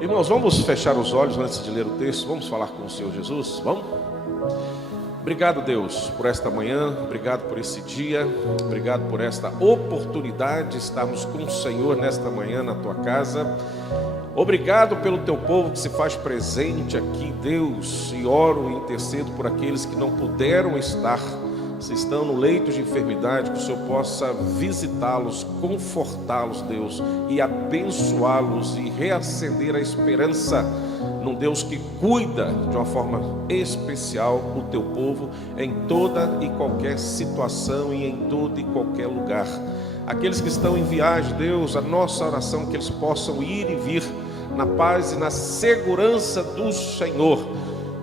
Irmãos, vamos fechar os olhos antes de ler o texto. Vamos falar com o Senhor Jesus, vamos? Obrigado, Deus, por esta manhã. Obrigado por esse dia. Obrigado por esta oportunidade de estarmos com o Senhor nesta manhã na tua casa. Obrigado pelo teu povo que se faz presente aqui, Deus. E oro e intercedo por aqueles que não puderam estar, se estão no leito de enfermidade, que o Senhor possa visitá-los, confortá-los, Deus, e abençoá-los e reacender a esperança num Deus que cuida de uma forma especial o teu povo em toda e qualquer situação e em todo e qualquer lugar. Aqueles que estão em viagem, Deus, a nossa oração é que eles possam ir e vir na paz e na segurança do Senhor.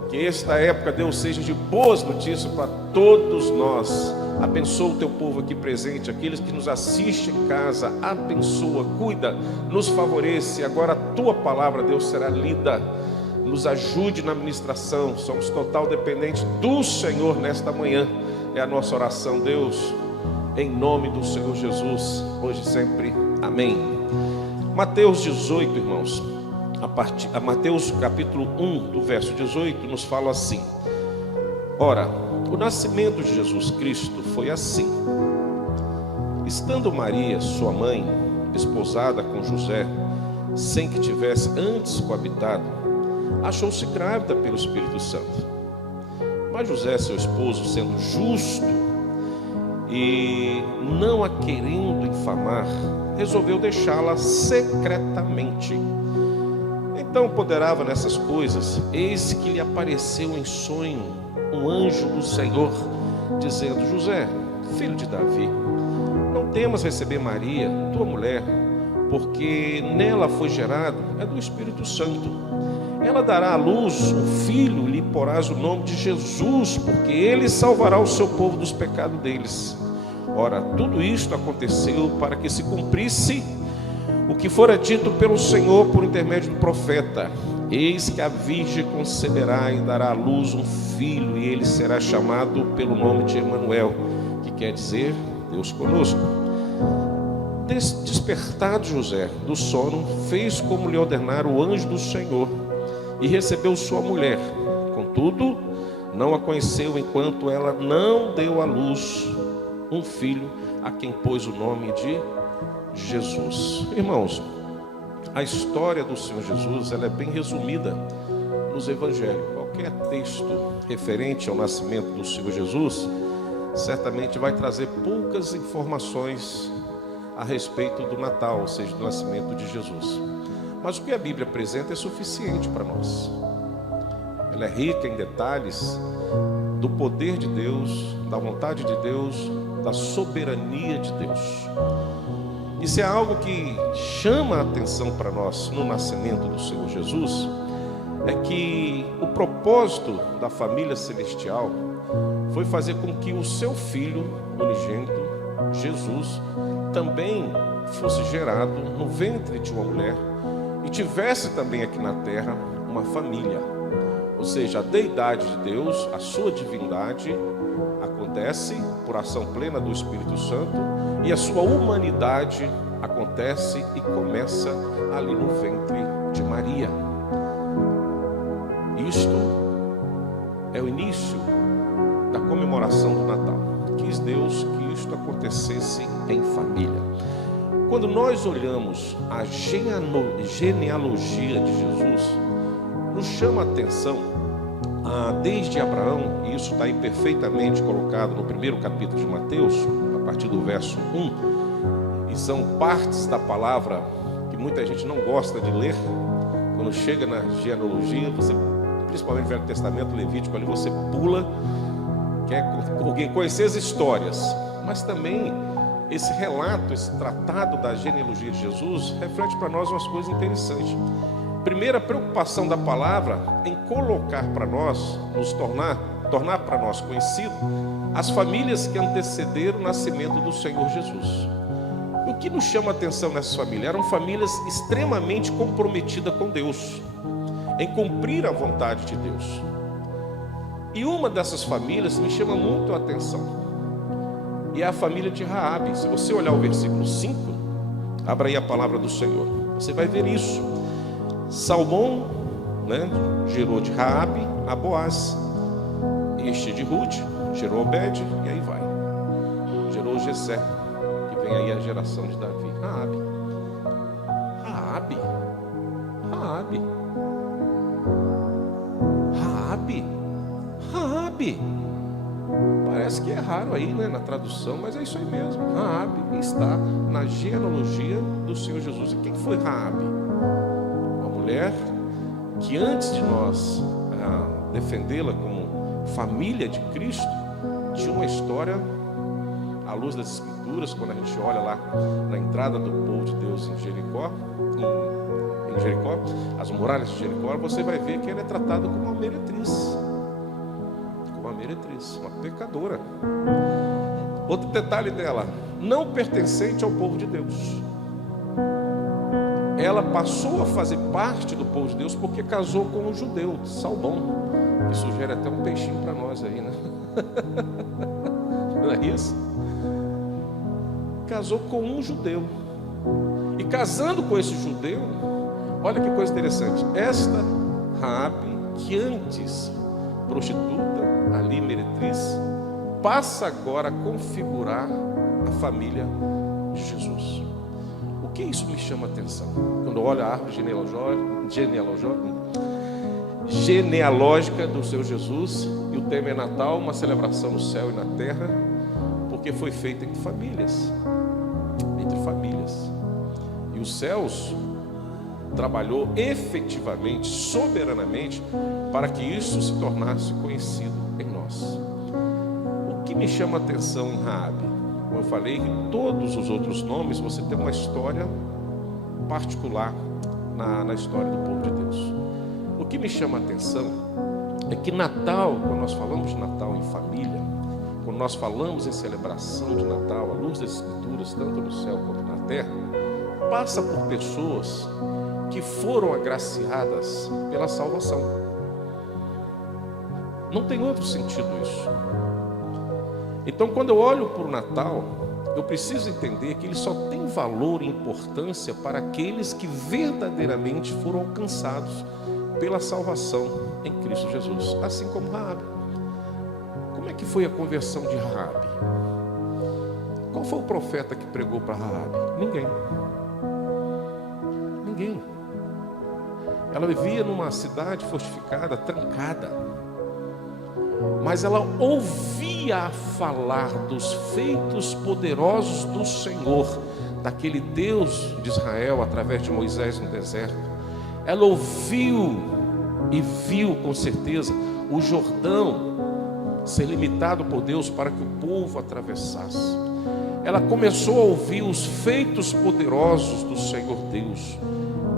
Que esta época, Deus, seja de boas notícias para todos nós. Abençoa o teu povo aqui presente, aqueles que nos assistem em casa. Abençoa, cuida, nos favorece. Agora a tua palavra, Deus, será lida. Nos ajude na ministração. Somos total dependentes do Senhor nesta manhã. É a nossa oração, Deus, em nome do Senhor Jesus, hoje e sempre. Amém. Mateus 18, irmãos. A Mateus capítulo 1, do verso 18, nos fala assim: ora, o nascimento de Jesus Cristo foi assim. Estando Maria, sua mãe, desposada com José, sem que tivesse antes coabitado, achou-se grávida pelo Espírito Santo. Mas José, seu esposo, sendo justo e não a querendo infamar, resolveu deixá-la secretamente. Então ponderava nessas coisas, eis que lhe apareceu em sonho um anjo do Senhor, dizendo: José, filho de Davi, não temas receber Maria, tua mulher, porque nela foi gerado, é do Espírito Santo. Ela dará à luz um filho, lhe porás o nome de Jesus, porque ele salvará o seu povo dos pecados deles. Ora, tudo isto aconteceu para que se cumprisse o que fora dito pelo Senhor por intermédio do profeta: eis que a virgem conceberá e dará à luz um filho, e ele será chamado pelo nome de Emanuel, que quer dizer Deus conosco. Despertado José do sono, fez como lhe ordenara o anjo do Senhor, e recebeu sua mulher. Contudo, não a conheceu enquanto ela não deu à luz um filho, a quem pôs o nome de Jesus. Irmãos, a história do Senhor Jesus, ela é bem resumida nos evangelhos. Qualquer texto referente ao nascimento do Senhor Jesus certamente vai trazer poucas informações a respeito do Natal, ou seja, do nascimento de Jesus. Mas o que a Bíblia apresenta é suficiente para nós. Ela é rica em detalhes do poder de Deus, da vontade de Deus, da soberania de Deus. Isso é algo que chama a atenção para nós no nascimento do Senhor Jesus, é que o propósito da família celestial foi fazer com que o seu filho unigênito, Jesus, também fosse gerado no ventre de uma mulher e tivesse também aqui na terra uma família. Ou seja, a deidade de Deus, a sua divindade, acontece por ação plena do Espírito Santo, e a sua humanidade acontece e começa ali no ventre de Maria. Isto é o início da comemoração do Natal. Quis Deus que isto acontecesse em família. Quando nós olhamos a genealogia de Jesus, nos chama a atenção desde Abraão, e isso está aí perfeitamente colocado no primeiro capítulo de Mateus, a partir do verso 1, e são partes da palavra que muita gente não gosta de ler. Quando chega na genealogia, você, principalmente no Velho Testamento, Levítico, ali você pula, quer alguém conhecer as histórias, mas também esse relato, esse tratado da genealogia de Jesus reflete para nós umas coisas interessantes. Primeira preocupação da palavra em colocar para nós, nos tornar para nós conhecido as famílias que antecederam o nascimento do Senhor Jesus. O que nos chama a atenção nessas famílias? Eram famílias extremamente comprometidas com Deus, em cumprir a vontade de Deus. E uma dessas famílias me chama muito a atenção, e é a família de Raabe. Se você olhar o versículo 5, abra aí a palavra do Senhor, você vai ver isso. Salmão, né, gerou de Raabe a Boaz. Este de Ruth gerou Obed, e aí vai. Gerou Jessé, que vem aí a geração de Davi. Raabe. Parece que é raro aí, né, na tradução, mas é isso aí mesmo. Raabe está na genealogia do Senhor Jesus. E quem foi Raabe? Uma mulher que antes de nós defendê-la como família de Cristo, tinha uma história à luz das Escrituras. Quando a gente olha lá na entrada do povo de Deus em Jericó, as muralhas de Jericó, você vai ver que ela é tratada como uma meretriz, uma pecadora. Outro detalhe dela: não pertencente ao povo de Deus. Ela passou a fazer parte do povo de Deus porque casou com um judeu, Salmão. Que sugere até um peixinho para nós aí, né? Não é isso? Casou com um judeu. E casando com esse judeu, olha que coisa interessante. Esta Raabe, que antes prostituta, ali meretriz, passa agora a configurar a família de Jesus. O que isso me chama a atenção? Quando eu olho a árvore genealógica do seu Jesus, e o tema é Natal, uma celebração no céu e na terra, porque foi feita entre famílias. E os céus trabalhou efetivamente, soberanamente, para que isso se tornasse conhecido em nós. O que me chama a atenção em Raabe? Como eu falei, em todos os outros nomes você tem uma história particular na história do povo de Deus. O que me chama a atenção é que Natal, quando nós falamos de Natal em família, quando nós falamos em celebração de Natal, à luz das Escrituras, tanto no céu quanto na terra, passa por pessoas que foram agraciadas pela salvação. Não tem outro sentido isso. Então, quando eu olho para o Natal, eu preciso entender que ele só tem valor e importância para aqueles que verdadeiramente foram alcançados pela salvação em Cristo Jesus, assim como Raabe. Como é que foi a conversão de Raabe? Qual foi o profeta que pregou para Raabe? Ninguém. Ela vivia numa cidade fortificada, trancada, mas ela ouvia falar dos feitos poderosos do Senhor, daquele Deus de Israel, através de Moisés no deserto. Ela ouviu e viu com certeza o Jordão ser limitado por Deus para que o povo atravessasse. Ela começou a ouvir os feitos poderosos do Senhor Deus,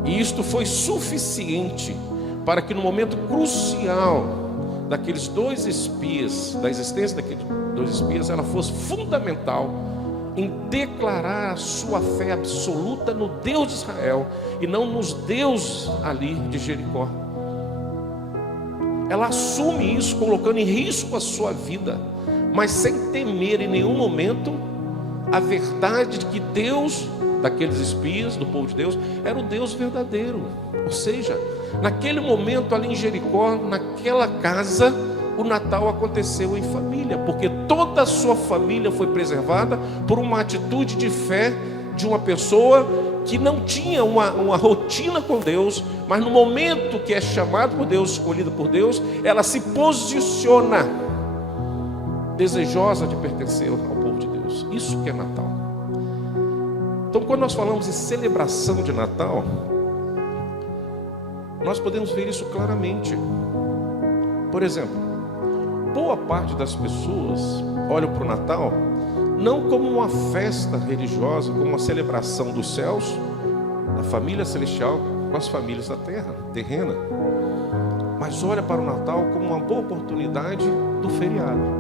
e isto foi suficiente para que no momento crucial daqueles dois espias, da existência daqueles dois espias, ela fosse fundamental em declarar a sua fé absoluta no Deus de Israel e não nos deuses ali de Jericó. Ela assume isso, colocando em risco a sua vida, mas sem temer em nenhum momento a verdade de que Deus, daqueles espias, do povo de Deus, era o Deus verdadeiro. Ou seja, naquele momento ali em Jericó, naquela casa, o Natal aconteceu em família, porque toda a sua família foi preservada por uma atitude de fé de uma pessoa que não tinha uma rotina com Deus, mas no momento que é chamado por Deus, escolhido por Deus, ela se posiciona desejosa de pertencer ao povo de Deus. Isso que é Natal. Então, quando nós falamos em celebração de Natal, nós podemos ver isso claramente. Por exemplo, boa parte das pessoas olham para o Natal não como uma festa religiosa, como uma celebração dos céus, da família celestial com as famílias da terra, terrena, mas olha para o Natal como uma boa oportunidade do feriado.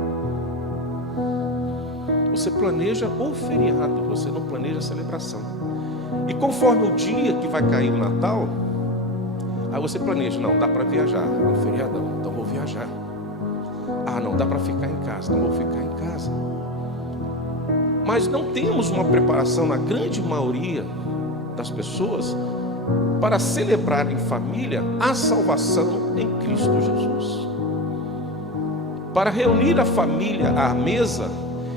Você planeja o feriado, você não planeja a celebração. E conforme o dia que vai cair o Natal, aí você planeja, não, dá para viajar, é um feriadão, então vou viajar. Ah, não, dá para ficar em casa, então vou ficar em casa. Mas não temos uma preparação, na grande maioria das pessoas, para celebrar em família a salvação em Cristo Jesus. Para reunir a família à mesa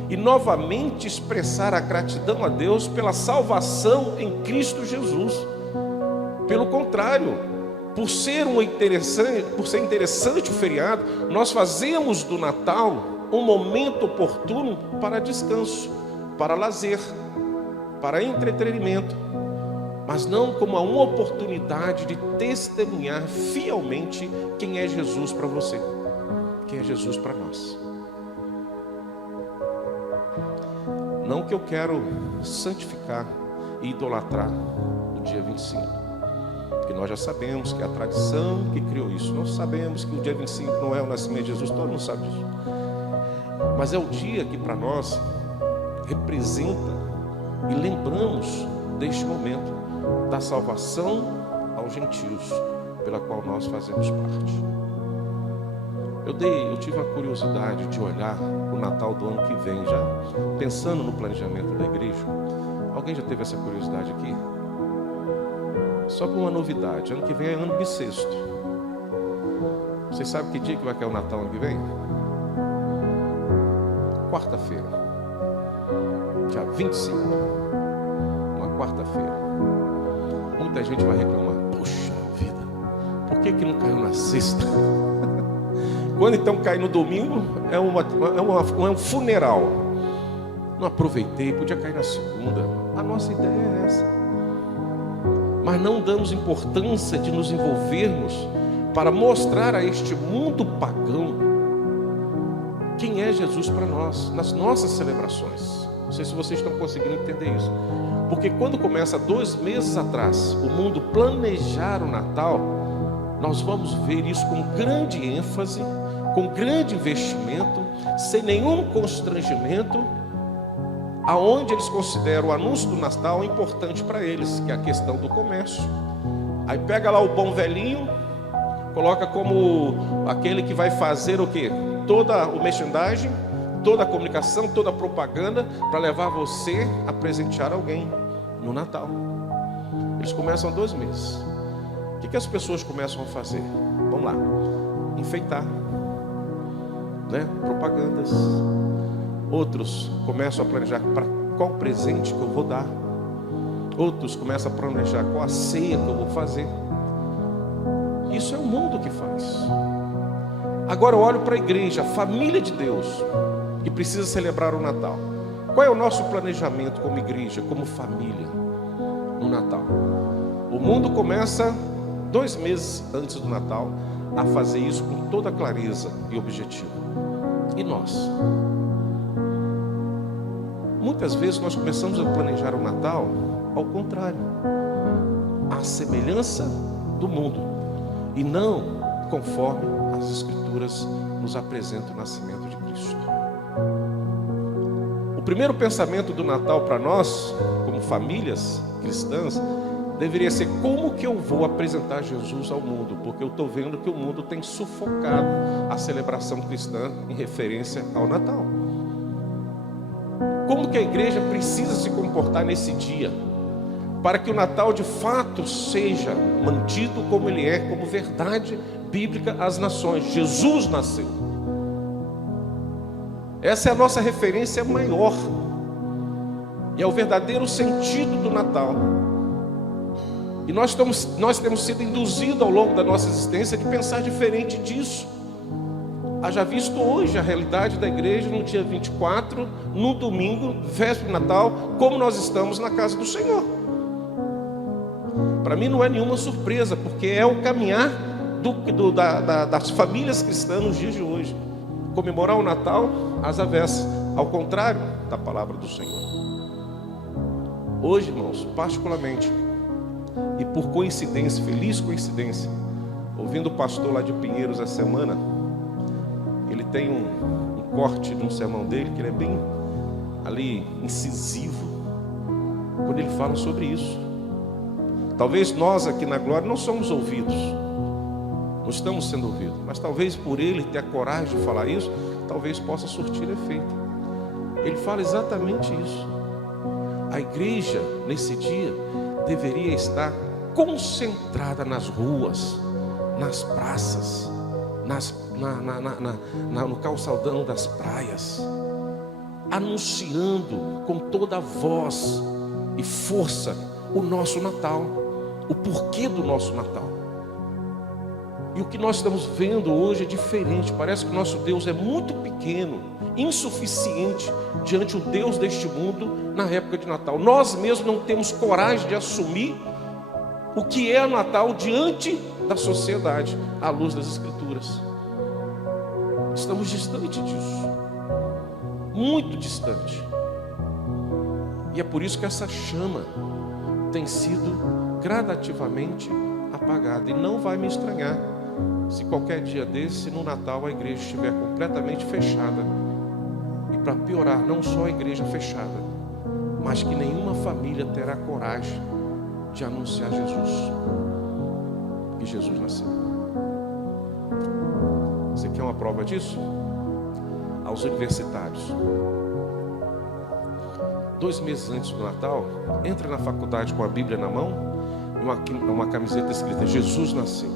e novamente expressar a gratidão a Deus pela salvação em Cristo Jesus. Pelo contrário, por ser interessante o feriado, nós fazemos do Natal um momento oportuno para descanso, para lazer, para entretenimento, mas não como uma oportunidade de testemunhar fielmente quem é Jesus para você, quem é Jesus para nós. Não que eu quero santificar e idolatrar o dia 25, porque nós já sabemos que é a tradição que criou isso. Nós sabemos que o dia 25 não é o nascimento de Jesus, todo mundo sabe disso. Mas é o dia que para nós representa e lembramos deste momento da salvação aos gentios, pela qual nós fazemos parte. Eu tive uma curiosidade de olhar o Natal do ano que vem, já pensando no planejamento da igreja. Alguém já teve essa curiosidade aqui? Só com uma novidade: ano que vem é ano bissexto. Vocês sabem que dia que vai cair o Natal ano que vem? Quarta-feira, dia 25, uma quarta-feira. Muita gente vai reclamar: puxa vida, por que não caiu na sexta? Quando então cai no domingo, é um funeral. Não aproveitei, podia cair na segunda. A nossa ideia é essa. Mas não damos importância de nos envolvermos para mostrar a este mundo pagão quem é Jesus para nós, nas nossas celebrações. Não sei se vocês estão conseguindo entender isso. Porque quando começa 2 meses atrás, o mundo planejar o Natal, nós vamos ver isso com grande ênfase, com grande investimento, sem nenhum constrangimento, aonde eles consideram o anúncio do Natal importante para eles, que é a questão do comércio. Aí pega lá o bom velhinho, coloca como aquele que vai fazer o quê? Toda o merchandising, toda a comunicação, toda a propaganda, para levar você a presentear alguém no Natal. Eles começam 2 meses. O que as pessoas começam a fazer? Vamos lá, enfeitar, né? Propagandas. Outros começam a planejar para qual presente que eu vou dar. Outros começam a planejar qual a ceia que eu vou fazer. Isso é o mundo que faz. Agora eu olho para a igreja, a família de Deus, que precisa celebrar o Natal. Qual é o nosso planejamento como igreja, como família, no Natal? O mundo começa 2 meses antes do Natal a fazer isso com toda clareza e objetivo. E nós? Muitas vezes nós começamos a planejar o Natal ao contrário, à semelhança do mundo, e não conforme as Escrituras nos apresentam o nascimento de Cristo. O primeiro pensamento do Natal para nós, como famílias cristãs, deveria ser: como que eu vou apresentar Jesus ao mundo? Porque eu estou vendo que o mundo tem sufocado a celebração cristã em referência ao Natal. Como que a igreja precisa se comportar nesse dia, para que o Natal de fato seja mantido como ele é, como verdade bíblica às nações? Jesus nasceu. Essa é a nossa referência maior, e é o verdadeiro sentido do Natal. E nós temos sido induzidos ao longo da nossa existência de pensar diferente disso. Haja visto hoje a realidade da igreja no dia 24, no domingo, véspera de Natal, como nós estamos na casa do Senhor. Para mim não é nenhuma surpresa, porque é o caminhar das famílias cristãs nos dias de hoje. Comemorar o Natal às avessas, ao contrário da palavra do Senhor. Hoje, irmãos, particularmente, e por coincidência, feliz coincidência, ouvindo o pastor lá de Pinheiros essa semana, ele tem um corte de um sermão dele, que ele é bem ali incisivo, quando ele fala sobre isso. Talvez nós aqui na Glória não somos ouvidos, não estamos sendo ouvidos, mas talvez por ele ter a coragem de falar isso, talvez possa surtir efeito. Ele fala exatamente isso. A igreja, nesse dia, deveria estar concentrada nas ruas, nas praças, no calçadão das praias, anunciando com toda a voz e força o nosso Natal, o porquê do nosso Natal. E o que nós estamos vendo hoje é diferente. Parece que o nosso Deus é muito pequeno, insuficiente diante do Deus deste mundo na época de Natal. Nós mesmos não temos coragem de assumir o que é o Natal diante da sociedade, à luz das Escrituras. Estamos distantes disso, muito distante. E é por isso que essa chama tem sido gradativamente apagada. E não vai me estranhar se qualquer dia desse, no Natal, a igreja estiver completamente fechada. E para piorar, não só a igreja fechada, mas que nenhuma família terá coragem de anunciar Jesus. E Jesus nasceu. Você quer uma prova disso? Aos universitários. 2 meses antes do Natal, entra na faculdade com a Bíblia na mão e uma camiseta escrita Jesus nasceu.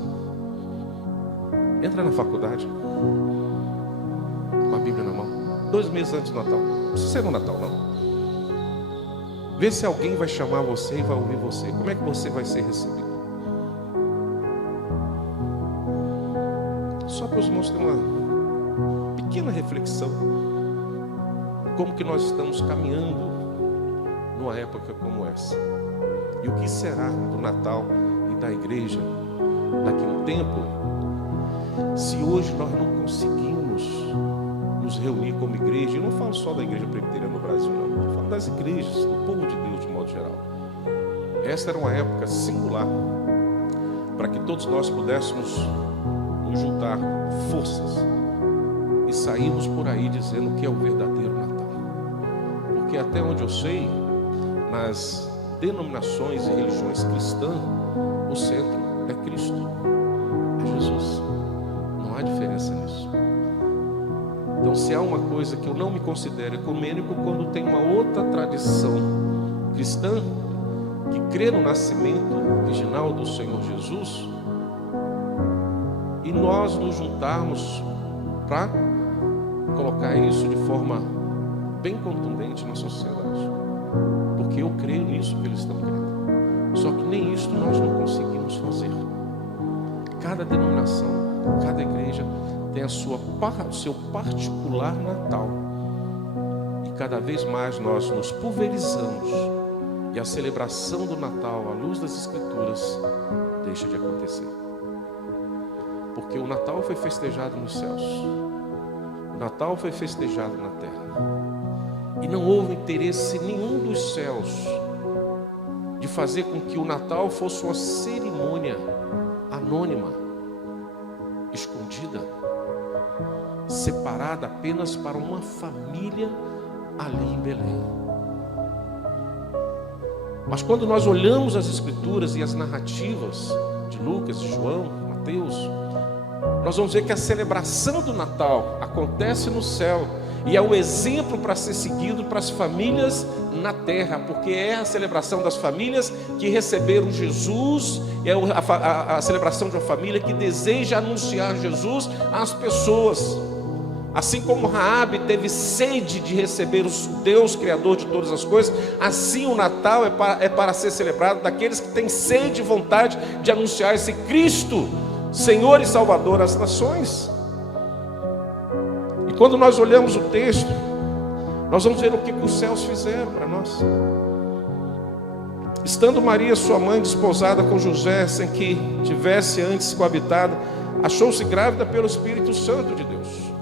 Entra na faculdade com a Bíblia na mão, 2 meses antes do Natal. Não precisa ser no Natal, não. Vê se alguém vai chamar você e vai ouvir você. Como é que você vai ser recebido? Só para os irmãos terem uma pequena reflexão. Como que nós estamos caminhando numa época como essa? E o que será do Natal e da igreja daqui a um tempo, se hoje nós não conseguimos nos reunir como igreja? Eu não falo só da igreja presbiteriana no Brasil, não. Eu falo das igrejas, do povo de Deus de modo geral. Esta era uma época singular para que todos nós pudéssemos nos juntar forças e sairmos por aí dizendo que é o verdadeiro Natal. Porque até onde eu sei, nas denominações e religiões cristãs, o centro é Cristo, é Jesus. Não há diferença nisso. Então, se há uma coisa que eu não me considero ecumênico, quando tem uma outra tradição cristã que crê no nascimento original do Senhor Jesus, e nós nos juntarmos para colocar isso de forma bem contundente na sociedade, porque eu creio nisso que eles estão crendo. Só que nem isso nós não conseguimos fazer. Cada denominação, cada igreja tem o seu particular Natal, e cada vez mais nós nos pulverizamos, e a celebração do Natal à luz das Escrituras deixa de acontecer. Porque o Natal foi festejado nos céus, o Natal foi festejado na terra, e não houve interesse nenhum dos céus de fazer com que o Natal fosse uma cerimônia anônima, escondida, separada apenas para uma família ali em Belém. Mas quando nós olhamos as Escrituras e as narrativas de Lucas, de João, Mateus, nós vamos ver que a celebração do Natal acontece no céu, e é o exemplo para ser seguido para as famílias na terra, porque é a celebração das famílias que receberam Jesus, é a celebração de uma família que deseja anunciar Jesus às pessoas. Assim como Raabe teve sede de receber o Deus Criador de todas as coisas, assim o Natal é para ser celebrado daqueles que têm sede e vontade de anunciar esse Cristo, Senhor e Salvador às nações. E quando nós olhamos o texto, nós vamos ver o que os céus fizeram para nós. Estando Maria, sua mãe, desposada com José, sem que tivesse antes coabitado, achou-se grávida pelo Espírito Santo de Deus.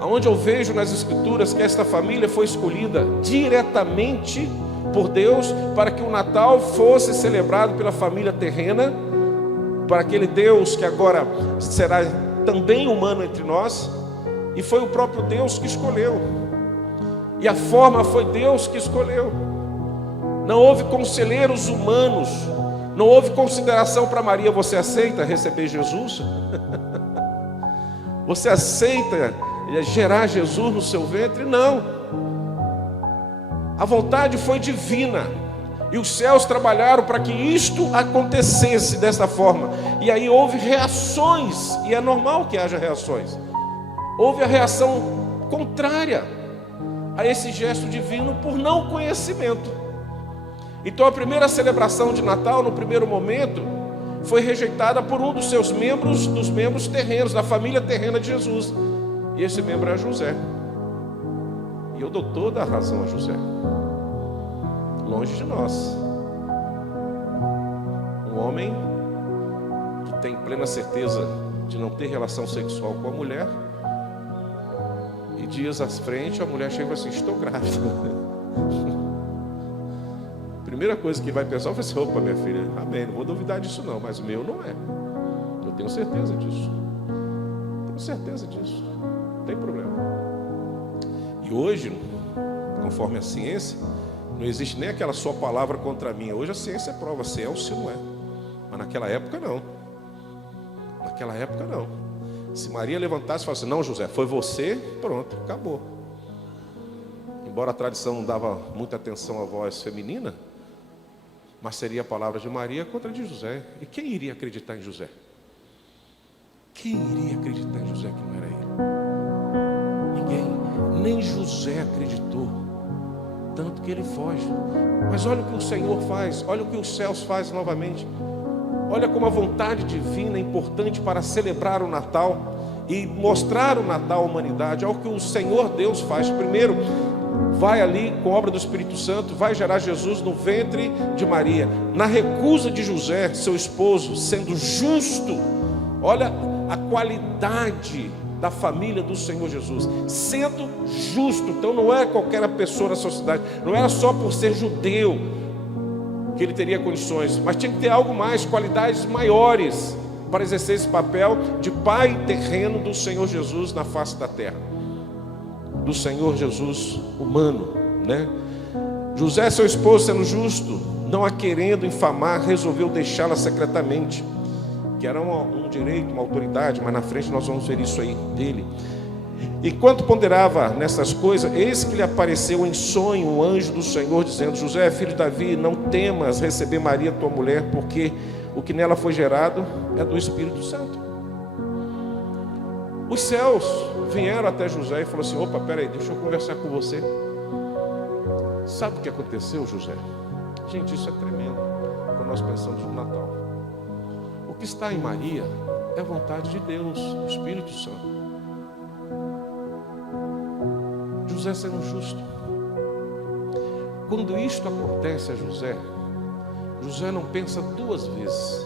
Aonde eu vejo nas Escrituras que esta família foi escolhida diretamente por Deus para que o Natal fosse celebrado pela família terrena, para aquele Deus que agora será também humano entre nós, e foi o próprio Deus que escolheu, e a forma foi Deus que escolheu. Não houve conselheiros humanos, não houve consideração para Maria. Você aceita receber Jesus? Você aceita gerar Jesus no seu ventre? Não. A vontade foi divina. E os céus trabalharam para que isto acontecesse desta forma. E aí houve reações, e é normal que haja reações. Houve a reação contrária a esse gesto divino por não conhecimento. Então a primeira celebração de Natal, no primeiro momento, foi rejeitada por um dos seus membros, dos membros terrenos, da família terrena de Jesus. E esse membro é José. E eu dou toda a razão a José. Longe de nós. Um homem que tem plena certeza de não ter relação sexual com a mulher, e dias à frente a mulher chega assim: estou grávida. Primeira coisa que vai pensar, vai ser: opa, minha filha, amém, não vou duvidar disso não, mas o meu não é. Eu tenho certeza disso. Tenho certeza disso. Não tem problema. E hoje, conforme a ciência, não existe nem aquela sua palavra contra mim. Hoje a ciência prova se é ou se não é. Mas naquela época não. Naquela época não. Se Maria levantasse e falasse: não, José, foi você, pronto, acabou. Embora a tradição não dava muita atenção à voz feminina, mas seria a palavra de Maria contra a de José. E quem iria acreditar em José? Quem iria acreditar em José que não era ele? Ninguém. Nem José acreditou. Tanto que ele foge. Mas olha o que o Senhor faz. Olha o que os céus fazem novamente. Olha como a vontade divina é importante para celebrar o Natal e mostrar o Natal à humanidade. Olha o que o Senhor Deus faz. Primeiro, vai ali com a obra do Espírito Santo, vai gerar Jesus no ventre de Maria. Na recusa de José, seu esposo, sendo justo. Olha a qualidade da família do Senhor Jesus, sendo justo. Então não é qualquer pessoa na sociedade, não era só por ser judeu que ele teria condições, mas tinha que ter algo mais, qualidades maiores para exercer esse papel de pai terreno do Senhor Jesus na face da terra, do Senhor Jesus humano, né? José, seu esposo, sendo justo, não a querendo infamar, resolveu deixá-la secretamente, que era um direito, uma autoridade, mas na frente nós vamos ver isso aí dele. Enquanto ponderava nessas coisas, eis que lhe apareceu em sonho um anjo do Senhor, dizendo: José, filho de Davi, não temas receber Maria, tua mulher, porque o que nela foi gerado é do Espírito Santo. Os céus vieram até José e falaram assim: opa, peraí, deixa eu conversar com você. Sabe o que aconteceu, José? Gente, isso é tremendo quando nós pensamos no Natal. O que está em Maria é a vontade de Deus, o Espírito Santo. José sendo justo. Quando isto acontece a José, José não pensa duas vezes.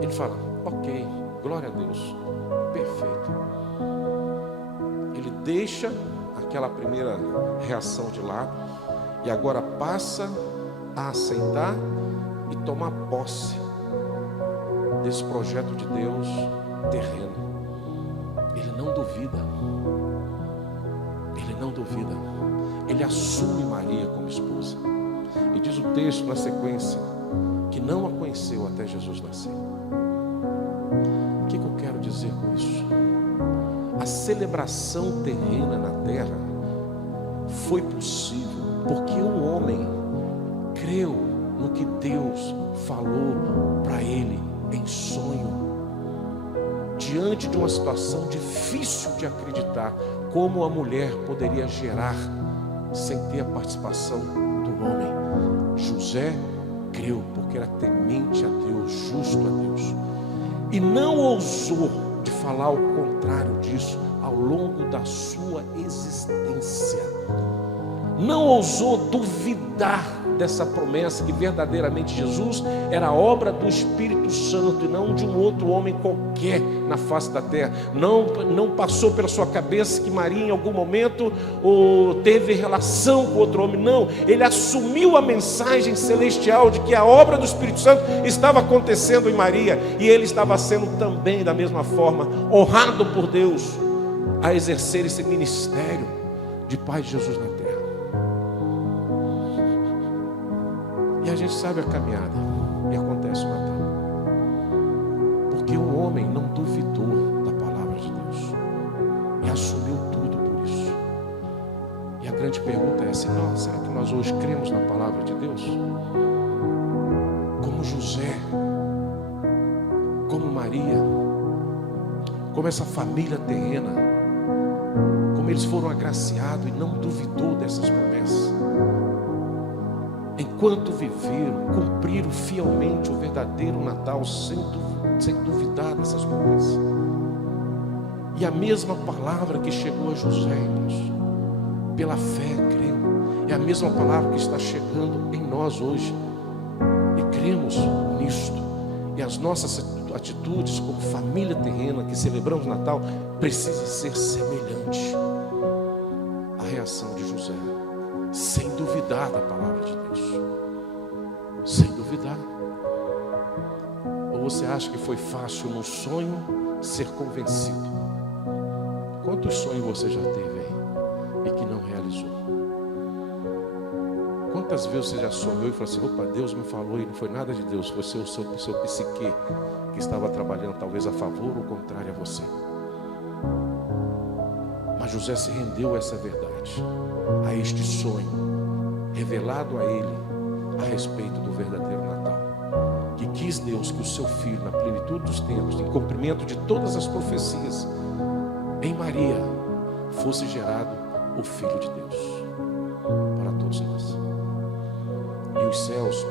Ele fala: ok, glória a Deus, perfeito. Ele deixa aquela primeira reação de lado e agora passa a aceitar e tomar posse desse projeto de Deus terreno. Ele não duvida. Ele não duvida. Ele assume Maria como esposa. E diz o texto na sequência que não a conheceu até Jesus nascer. O que eu quero dizer com isso? A celebração terrena na terra foi possível porque o homem creu no que Deus falou para ele em sonho, diante de uma situação difícil de acreditar, como a mulher poderia gerar sem ter a participação do homem. José creu porque era temente a Deus, justo a Deus, e não ousou de falar o contrário disso ao longo da sua existência. Não ousou duvidar dessa promessa que verdadeiramente Jesus era obra do Espírito Santo e não de um outro homem qualquer na face da terra. Não passou pela sua cabeça que Maria em algum momento teve relação com outro homem. Não, ele assumiu a mensagem celestial de que a obra do Espírito Santo estava acontecendo em Maria e ele estava sendo também da mesma forma honrado por Deus a exercer esse ministério de Pai de Jesus na terra. E a gente sabe a caminhada, e acontece o Natal, porque o homem não duvidou da palavra de Deus, e assumiu tudo por isso. E a grande grande pergunta é: será que nós hoje cremos na palavra de Deus? Como José, como Maria, como essa família terrena, como eles foram agraciados e não duvidou dessas promessas. Enquanto viveram, cumpriram fielmente o verdadeiro Natal, sem duvidar dessas promessas. E a mesma palavra que chegou a José, irmãos, pela fé creu, é a mesma palavra que está chegando em nós hoje, e cremos nisto. E as nossas atitudes como família terrena que celebramos o Natal precisa ser semelhante à reação de José, sem duvidar da palavra de Deus, sem duvidar. Ou você acha que foi fácil no sonho ser convencido? Quantos sonhos você já teve aí e que não realizou? Quantas vezes você já sonhou e falou assim: opa, Deus me falou e não foi nada de Deus, foi o seu psique que estava trabalhando talvez a favor ou contrário a você. Mas José se rendeu a essa verdade, a este sonho revelado a ele a respeito do verdadeiro Natal, que quis Deus que o seu filho, na plenitude dos tempos, em cumprimento de todas as profecias, em Maria fosse gerado o Filho de Deus para todos nós. E os céus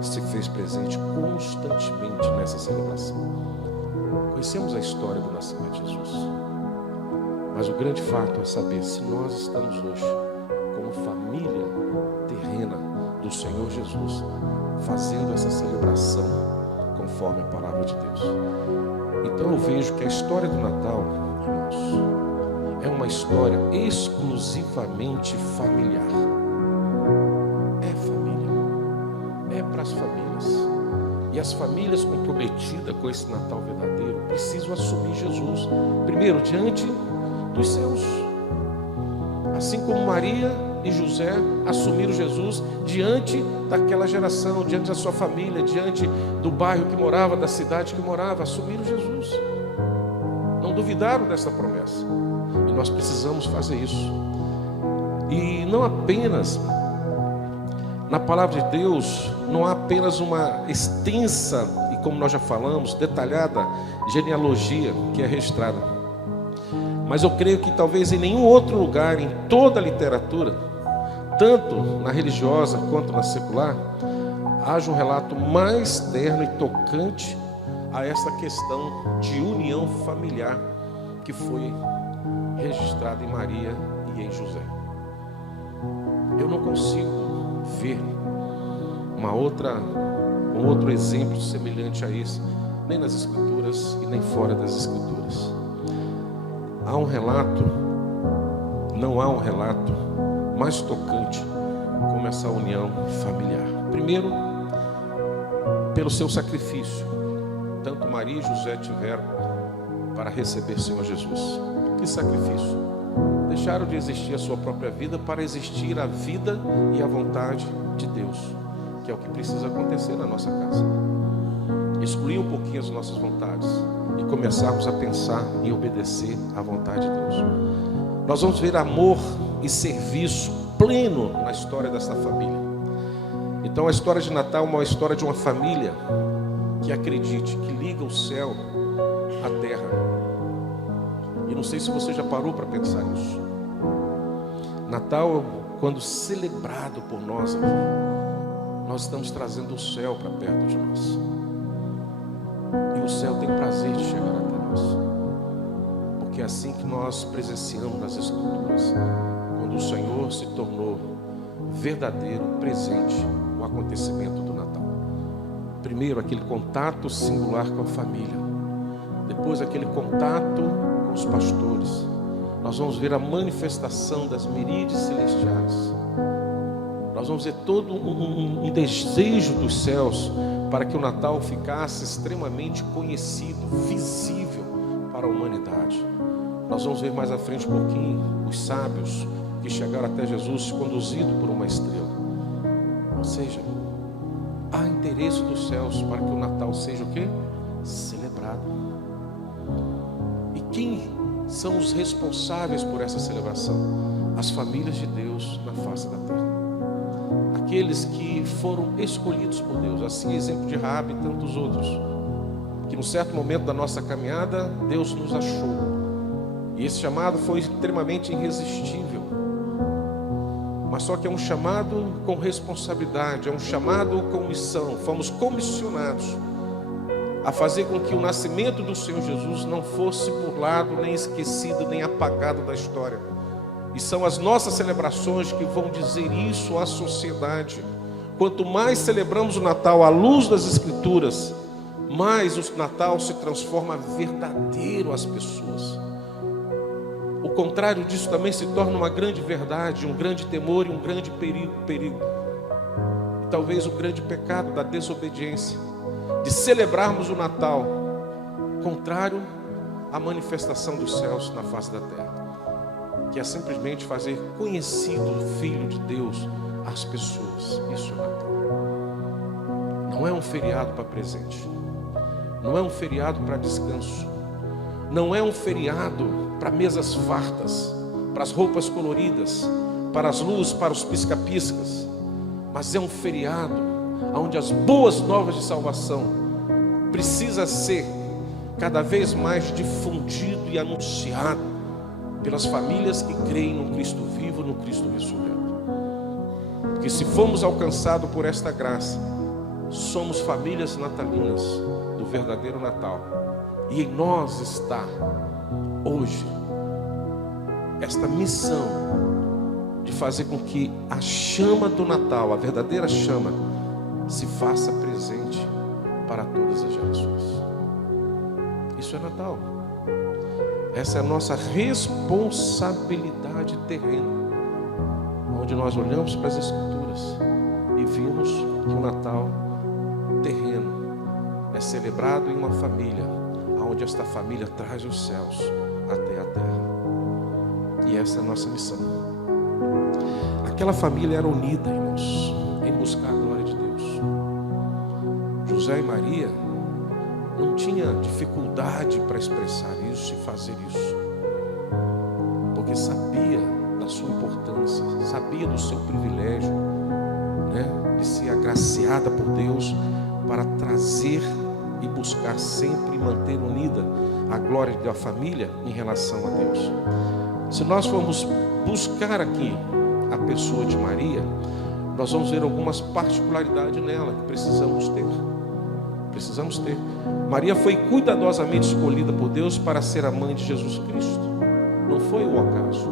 se fez presente constantemente nessa celebração. Conhecemos a história do nascimento de Jesus, mas o grande fato é saber se nós estamos hoje como família terrena do Senhor Jesus fazendo essa celebração conforme a palavra de Deus. Então eu vejo que a história do Natal, irmãos, é uma história exclusivamente familiar. É família, é para as famílias. E as famílias comprometidas com esse Natal verdadeiro precisam assumir Jesus primeiro diante dos seus, assim como Maria e José assumiram Jesus diante daquela geração, diante da sua família, diante do bairro que morava, da cidade que morava, assumiram Jesus. Não duvidaram dessa promessa. E nós precisamos fazer isso. E não apenas, na palavra de Deus, não há apenas uma extensa, e como nós já falamos, detalhada genealogia que é registrada. Mas eu creio que talvez em nenhum outro lugar, em toda a literatura, tanto na religiosa quanto na secular, haja um relato mais terno e tocante a essa questão de união familiar que foi registrada em Maria e em José. Eu não consigo ver um outro exemplo semelhante a esse, nem nas Escrituras e nem fora das Escrituras. Não há um relato mais tocante como essa união familiar. Primeiro, pelo seu sacrifício. Tanto Maria e José tiveram para receber o Senhor Jesus. Que sacrifício? Deixaram de existir a sua própria vida para existir a vida e a vontade de Deus, que é o que precisa acontecer na nossa casa. Excluir um pouquinho as nossas vontades e começarmos a pensar em obedecer à vontade de Deus. Nós vamos ver amor e serviço pleno na história dessa família. Então a história de Natal é uma história de uma família que acredite, que liga o céu à terra. E não sei se você já parou para pensar nisso. Natal, quando celebrado por nós aqui, nós estamos trazendo o céu para perto de nós. E o céu tem prazer de chegar até nós. Porque é assim que nós presenciamos nas Escrituras, quando o Senhor se tornou verdadeiro presente no acontecimento do Natal. Primeiro, aquele contato singular com a família. Depois, aquele contato com os pastores. Nós vamos ver a manifestação das miríades celestiais. Nós vamos ver todo um desejo dos céus para que o Natal ficasse extremamente conhecido, visível para a humanidade. Nós vamos ver mais à frente um pouquinho os sábios que chegaram até Jesus conduzidos por uma estrela. Ou seja, há interesse dos céus para que o Natal seja o quê? Celebrado. E quem são os responsáveis por essa celebração? as famílias de Deus na face da terra. Aqueles que foram escolhidos por Deus, assim exemplo de Raabe e tantos outros, que num certo momento da nossa caminhada, Deus nos achou. E esse chamado foi extremamente irresistível. Mas só que é um chamado com responsabilidade, é um chamado com missão. Fomos comissionados a fazer com que o nascimento do Senhor Jesus não fosse burlado, nem esquecido, nem apagado da história. E são as nossas celebrações que vão dizer isso à sociedade. Quanto mais celebramos o Natal à luz das Escrituras, mais o Natal se transforma verdadeiro às pessoas. O contrário disso também se torna uma grande verdade, um grande temor e um grande perigo. E talvez o grande pecado da desobediência, de celebrarmos o Natal contrário à manifestação dos céus na face da terra, que é simplesmente fazer conhecido o Filho de Deus às pessoas. Isso é Natal. Não é um feriado para presente, não é um feriado para descanso, não é um feriado para mesas fartas, para as roupas coloridas, para as luzes, para os pisca-piscas, mas é um feriado onde as boas novas de salvação precisa ser cada vez mais difundido e anunciado pelas famílias que creem no Cristo vivo, no Cristo ressurreto. Porque se fomos alcançados por esta graça, somos famílias natalinas do verdadeiro Natal. E em nós está hoje esta missão de fazer com que a chama do Natal, a verdadeira chama, se faça presente para todas as gerações. Isso é Natal. Essa é a nossa responsabilidade terrena, onde nós olhamos para as Escrituras e vimos que o Natal terreno é celebrado em uma família, onde esta família traz os céus até a terra. E essa é a nossa missão. Aquela família era unida, irmãos, em buscar a glória de Deus. José e Maria não tinha dificuldade para expressar isso e fazer isso, porque sabia da sua importância, sabia do seu privilégio, de ser agraciada por Deus para trazer e buscar sempre manter unida a glória da família em relação a Deus. Se nós formos buscar aqui a pessoa de Maria, nós vamos ver algumas particularidades nela que precisamos ter. Maria foi cuidadosamente escolhida por Deus para ser a mãe de Jesus Cristo. Não foi o acaso.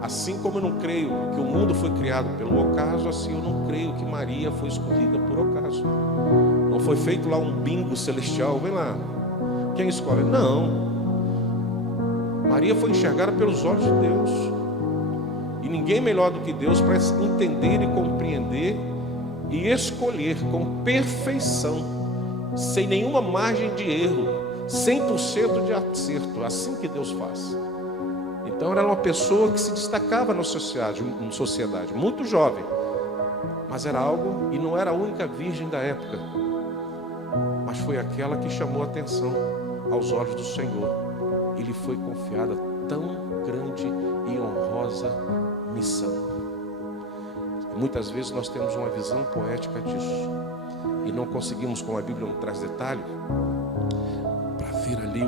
Assim como eu não creio que o mundo foi criado pelo acaso, assim eu não creio que Maria foi escolhida por acaso. Não foi feito lá um bingo celestial, vem lá, quem escolhe? Não. Maria foi enxergada pelos olhos de Deus. E ninguém melhor do que Deus para entender e compreender e escolher com perfeição, sem nenhuma margem de erro, 100% de acerto, assim que Deus faz. Então ela era uma pessoa que se destacava na sociedade, muito jovem, mas era algo, e não era a única virgem da época, mas foi aquela que chamou a atenção aos olhos do Senhor, e lhe foi confiada tão grande e honrosa missão. Muitas vezes nós temos uma visão poética disso, e não conseguimos, como a Bíblia não traz detalhe, para ver ali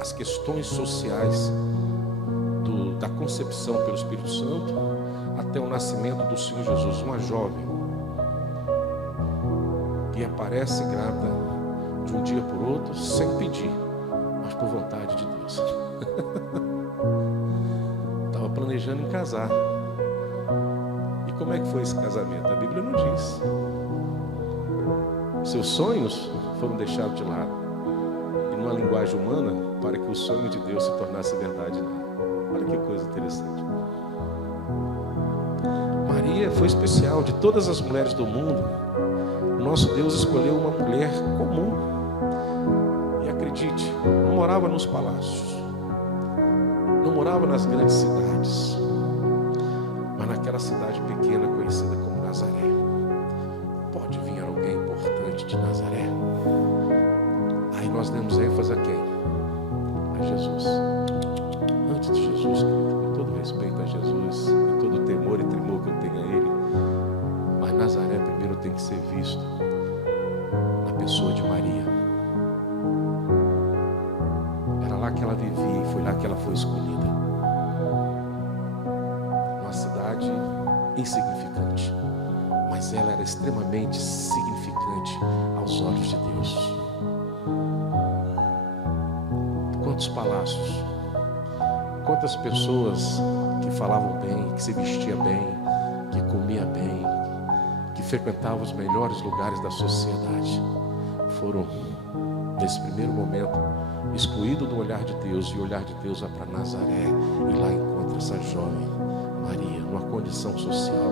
as questões sociais da concepção pelo Espírito Santo até o nascimento do Senhor Jesus. Uma jovem que aparece grávida de um dia por outro, sem pedir, mas por vontade de Deus. Estava planejando em casar. E como é que foi esse casamento? A Bíblia não diz. Seus sonhos foram deixados de lado, e numa linguagem humana, para que o sonho de Deus se tornasse verdade nela. Olha que coisa interessante. Maria foi especial. De todas as mulheres do mundo, nosso Deus escolheu uma mulher comum. E acredite, não morava nos palácios, não morava nas grandes cidades, mas naquela cidade pequena conhecida como Nazaré. Pode vir alguém importante de Nazaré. Aí nós demos ênfase a quem? A Jesus. Antes de Jesus, com todo respeito a Jesus, que ser visto na pessoa de Maria. Era lá que ela vivia e foi lá que ela foi escolhida. Uma cidade insignificante, mas ela era extremamente significante aos olhos de Deus. Quantos palácios, quantas pessoas que falavam bem, que se vestia bem, que comia bem, que frequentavam os melhores lugares da sociedade, foram, nesse primeiro momento, excluídos do olhar de Deus, e o olhar de Deus vai para Nazaré, e lá encontra essa jovem Maria, numa condição social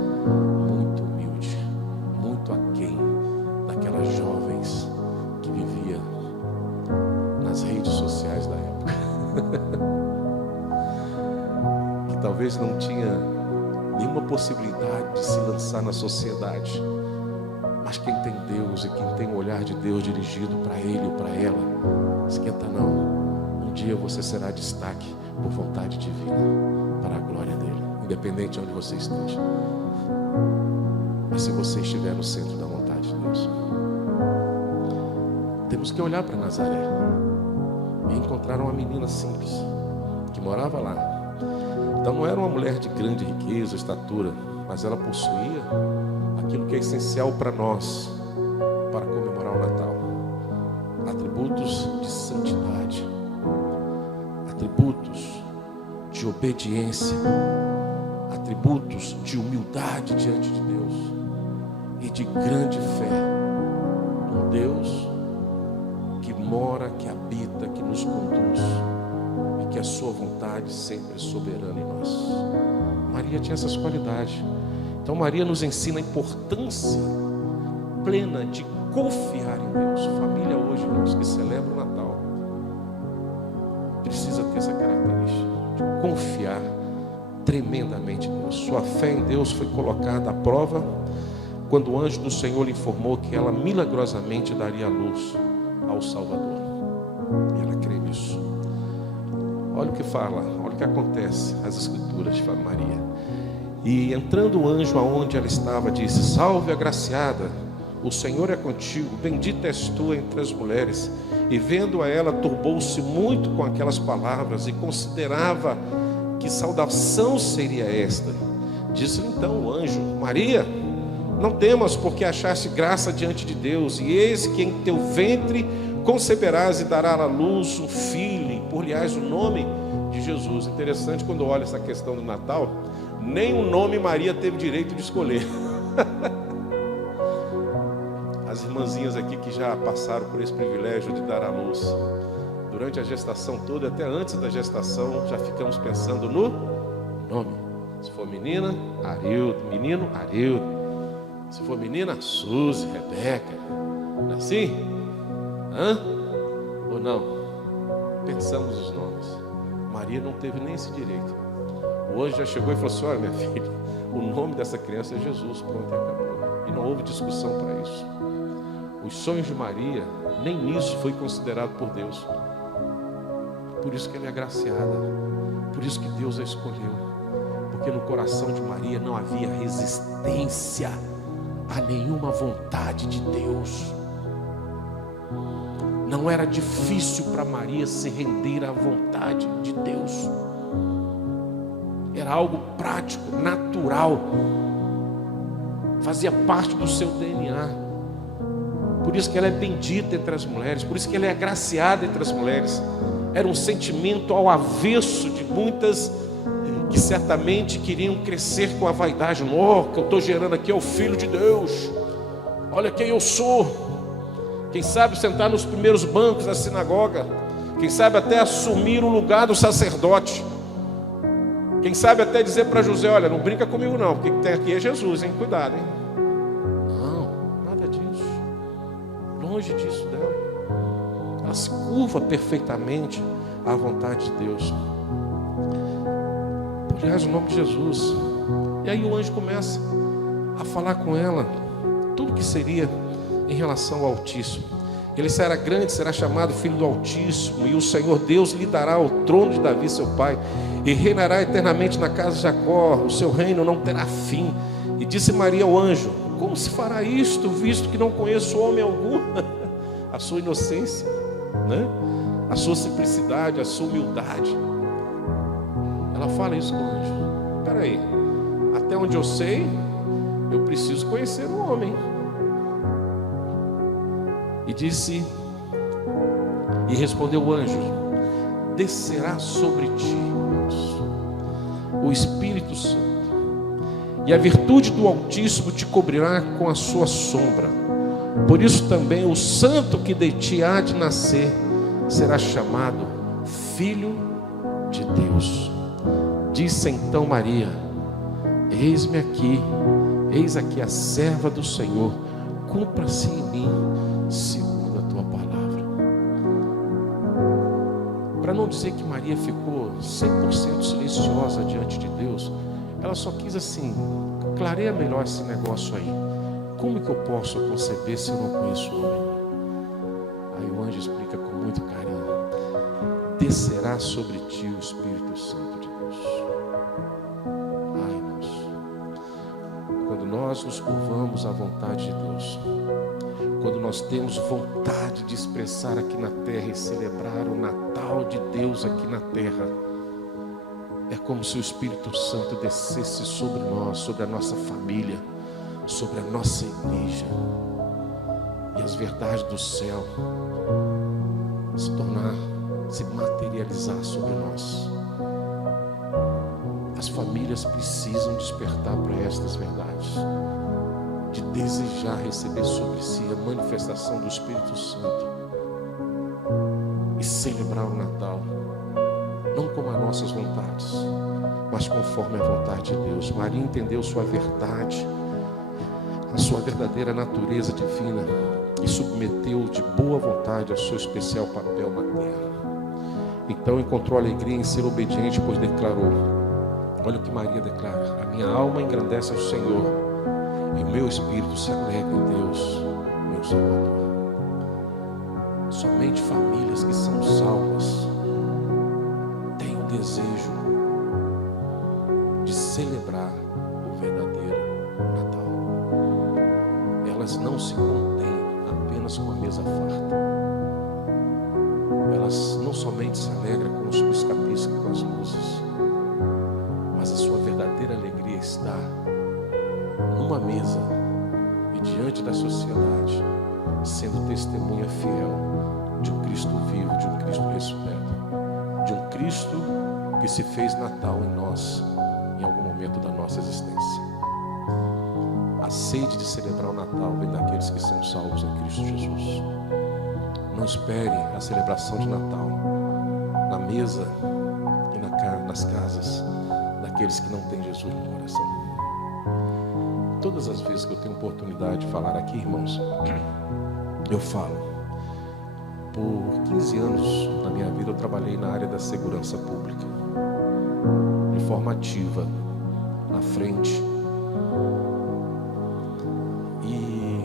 muito humilde, muito aquém daquelas jovens que viviam nas redes sociais da época, que talvez não tinha nenhuma possibilidade de se lançar na sociedade, mas quem tem Deus e quem tem o olhar de Deus dirigido para ele ou para ela, esquenta não, um dia você será destaque por vontade divina, para a glória dele, independente de onde você esteja. Mas se você estiver no centro da vontade de Deus, temos que olhar para Nazaré e encontrar uma menina simples que morava lá. Então não era uma mulher de grande riqueza, estatura, mas ela possuía aquilo que é essencial para nós, para comemorar o Natal: atributos de santidade, atributos de obediência, atributos de humildade diante de Deus e de grande fé. Um Deus que mora, que habita, que nos conduz, e que a sua vontade sempre é soberana em nós. Maria tinha essas qualidades. Então Maria nos ensina a importância plena de confiar em Deus. Família hoje, irmãos, que celebra o Natal, precisa ter essa característica de confiar tremendamente em Deus. Sua fé em Deus foi colocada à prova quando o anjo do Senhor lhe informou que ela milagrosamente daria luz ao Salvador. E ela crê nisso. Olha o que fala, olha o que acontece. As escrituras de Maria: e entrando o anjo aonde ela estava, disse: salve, agraciada, o Senhor é contigo, bendita és tu entre as mulheres. E vendo-a ela, turbou-se muito com aquelas palavras, e considerava que saudação seria esta. Disse-lhe então o anjo: Maria, não temas, porque achaste graça diante de Deus, e eis que em teu ventre conceberás e darás à luz um filho, e por-lhe-ás o nome de Jesus. Interessante, quando olha essa questão do Natal, nem o nome Maria teve direito de escolher. As irmãzinhas aqui que já passaram por esse privilégio de dar à luz, durante a gestação toda, até antes da gestação, já ficamos pensando no nome. Se for menina, Arildo; menino, Arildo; se for menina, Suzy, Rebeca. Não é assim? Hã? Ou não? Pensamos os nomes. Maria não teve nem esse direito. O anjo já chegou e falou assim: olha, minha filha, o nome dessa criança é Jesus. Pronto, e acabou. E não houve discussão para isso. Os sonhos de Maria, nem nisso foi considerado por Deus. Por isso que ela é agraciada, por isso que Deus a escolheu, porque no coração de Maria não havia resistência a nenhuma vontade de Deus. Não era difícil para Maria se render à vontade de Deus. Era algo prático, natural, fazia parte do seu DNA. Por isso que ela é bendita entre as mulheres, por isso que ela é agraciada entre as mulheres. Era um sentimento ao avesso de muitas que certamente queriam crescer com a vaidade. O que eu estou gerando aqui é o Filho de Deus, olha quem eu sou. Quem sabe sentar nos primeiros bancos da sinagoga, quem sabe até assumir o lugar do sacerdote, quem sabe até dizer para José: olha, não brinca comigo não, porque tem aqui é Jesus, hein? Cuidado, hein? Não, nada disso, longe disso dela. Ela se curva perfeitamente à vontade de Deus. Aliás, o nome de Jesus. E aí o anjo começa a falar com ela tudo que seria em relação ao Altíssimo. Ele será grande, será chamado Filho do Altíssimo, e o Senhor Deus lhe dará o trono de Davi seu pai, e reinará eternamente na casa de Jacó. O seu reino não terá fim. E disse Maria ao anjo: como como se fará isto, visto que não conheço homem algum? A sua inocência, né? A sua simplicidade, a sua humildade. Ela fala isso com o anjo. Espera aí, até onde eu sei, eu preciso conhecer um homem. E respondeu o anjo: descerá sobre ti o Espírito Santo, e a virtude do Altíssimo te cobrirá com a sua sombra. Por isso também o santo que de ti há de nascer será chamado Filho de Deus. Disse então Maria: eis aqui a serva do Senhor, cumpra-se em mim segundo a tua palavra. Para não dizer que Maria ficou 100% silenciosa diante de Deus, ela só quis assim, clareia melhor esse negócio aí. Como que eu posso conceber se eu não conheço o homem? Aí o anjo explica com muito carinho: descerá sobre ti o Espírito Santo de Deus. Ai, irmãos, quando nós nos curvamos à vontade de Deus, quando nós temos vontade de expressar aqui na terra e celebrar o Natal de Deus aqui na terra, é como se o Espírito Santo descesse sobre nós, sobre a nossa família, sobre a nossa igreja, e as verdades do céu se materializar sobre nós. As famílias precisam despertar para estas verdades, de desejar receber sobre si a manifestação do Espírito Santo e celebrar o Natal, não como as nossas vontades, mas conforme a vontade de Deus. Maria entendeu sua verdade, a sua verdadeira natureza divina, e submeteu de boa vontade ao seu especial papel na terra. Então encontrou alegria em ser obediente, pois declarou, olha o que Maria declara: a minha alma engrandece ao Senhor, e o meu espírito se alegra em Deus, meu Salvador. Somente famílias que são salvas têm o desejo de celebrar o verdadeiro Natal. Elas não se contêm apenas com a mesa farta. Elas não somente se alegram com os pisca-pisca, com as luzes, mas a sua verdadeira alegria está numa mesa e diante da sociedade, sendo testemunha fiel de um Cristo vivo, de um Cristo ressurreto, de um Cristo que se fez Natal em nós, em algum momento da nossa existência. A sede de celebrar o Natal vem daqueles que são salvos em Cristo Jesus. Não espere a celebração de Natal na mesa e nas casas daqueles que não têm Jesus no coração. Todas as vezes que eu tenho oportunidade de falar aqui, irmãos, eu falo. Por 15 anos na minha vida eu trabalhei na área da segurança pública, de forma ativa, na frente. E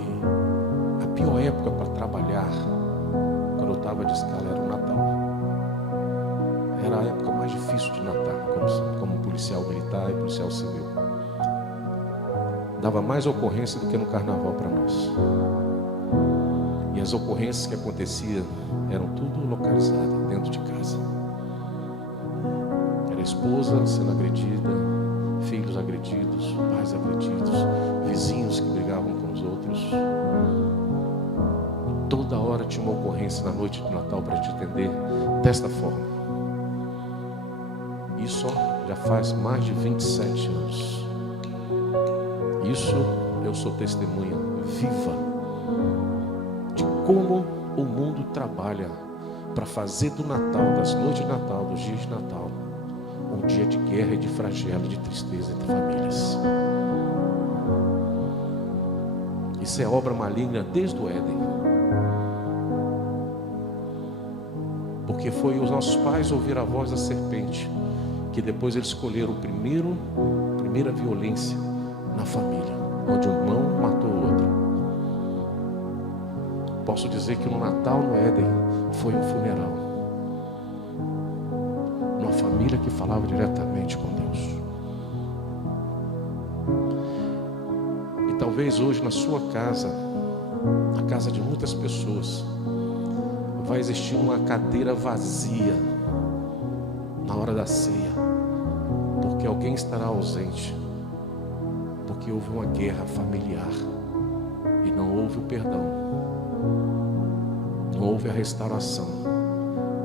a pior época para trabalhar, quando eu estava de escala, era o Natal. Era a época mais difícil de Natal, como policial militar e policial civil. Dava mais ocorrência do que no carnaval para nós. E as ocorrências que aconteciam eram tudo localizadas dentro de casa. Era a esposa sendo agredida, filhos agredidos, pais agredidos, vizinhos que brigavam com os outros. Toda hora tinha uma ocorrência na noite de Natal para te atender desta forma. Isso já faz mais de 27 anos. Isso eu sou testemunha viva de como o mundo trabalha para fazer do Natal, das noites de Natal, dos dias de Natal, um dia de guerra e de flagelo, de tristeza entre famílias. Isso é obra maligna desde o Éden. Porque foi os nossos pais ouvir a voz da serpente, que depois eles escolheram primeira violência na família, onde um irmão matou o outro. Posso dizer que no Natal no Éden foi um funeral, numa família que falava diretamente com Deus. E talvez talvez hoje na sua casa, na casa de muitas pessoas, vai existir uma cadeira vazia na hora da ceia, porque alguém estará ausente, porque houve uma guerra familiar e não houve o perdão, não houve a restauração.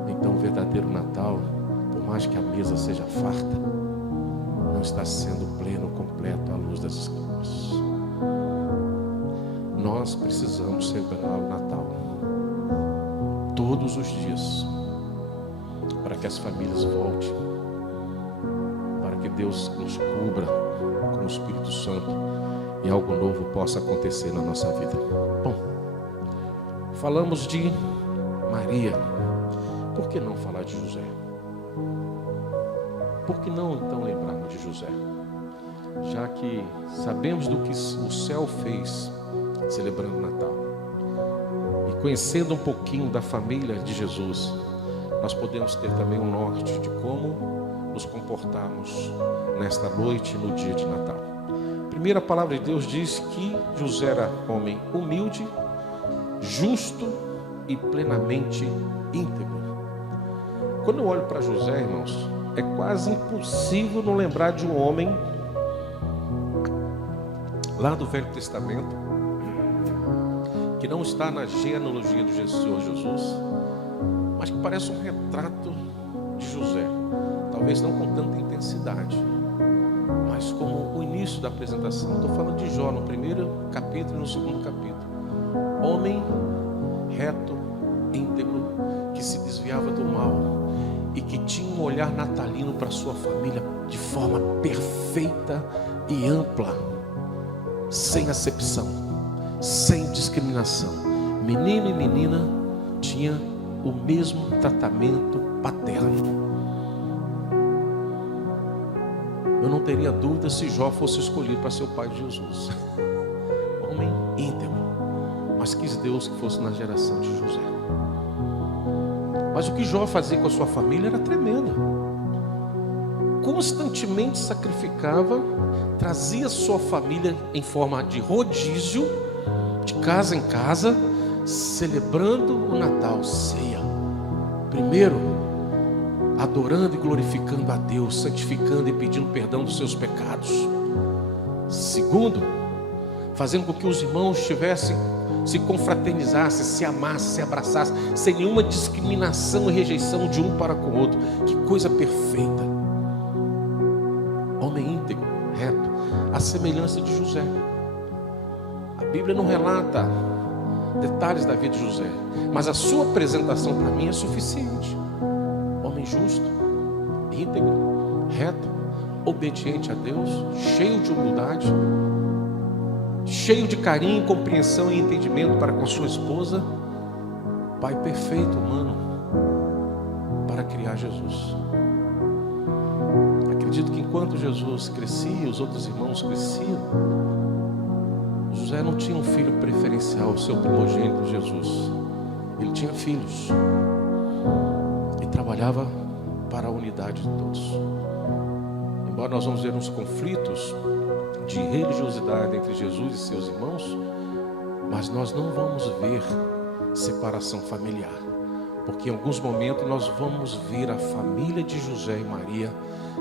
Então o verdadeiro Natal, por mais que a mesa seja farta, não está sendo pleno, completo à luz das Escrituras. Nós precisamos celebrar o Natal todos os dias, para que as famílias voltem, para que Deus nos cubra com o Espírito Santo e algo novo possa acontecer na nossa vida. Bom, falamos de Maria, por que não falar de José? Por que não então lembrarmos de José? Já que sabemos do que o céu fez celebrando o Natal, e conhecendo um pouquinho da família de Jesus, nós podemos ter também um norte de como nos comportarmos nesta noite, no dia de Natal. Primeira palavra de Deus diz que José era homem humilde, justo e plenamente íntegro. Quando eu olho para José, irmãos, é quase impossível não lembrar de um homem lá do Velho Testamento, que não está na genealogia do Senhor Jesus, mas que parece um retrato de José. Talvez não com tanta intensidade, mas como o início da apresentação. Estou falando de Jó no primeiro capítulo e no segundo capítulo. Homem reto, íntegro, que se desviava do mal e que tinha um olhar natalino para sua família de forma perfeita e ampla, sem acepção, sem discriminação. Menino e menina tinha o mesmo tratamento paterno. Eu não teria dúvida se Jó fosse escolhido para ser o pai de Jesus. Homem íntegro, mas quis Deus que fosse na geração de José. Mas o que Jó fazia com a sua família era tremendo. Constantemente sacrificava, trazia sua família em forma de rodízio, de casa em casa, celebrando o Natal, ceia. Primeiro, adorando e glorificando a Deus, santificando e pedindo perdão dos seus pecados. Segundo, fazendo com que os irmãos se confraternizassem, se amassem, se abraçassem, sem nenhuma discriminação e rejeição de um para com o outro. Que coisa perfeita. Homem íntegro, reto, a semelhança de José. A Bíblia não relata detalhes da vida de José, mas a sua apresentação para mim é suficiente. Homem justo, íntegro, reto, obediente a Deus, cheio de humildade, cheio de carinho, compreensão e entendimento para com sua esposa, pai perfeito, humano, para criar Jesus. Acredito que enquanto Jesus crescia, os outros irmãos cresciam, José não tinha um filho preferencial, o seu primogênito Jesus. Ele tinha filhos e trabalhava para a unidade de todos. Embora nós vamos ver uns conflitos de religiosidade entre Jesus e seus irmãos, mas nós não vamos ver separação familiar, porque em alguns momentos nós vamos ver a família de José e Maria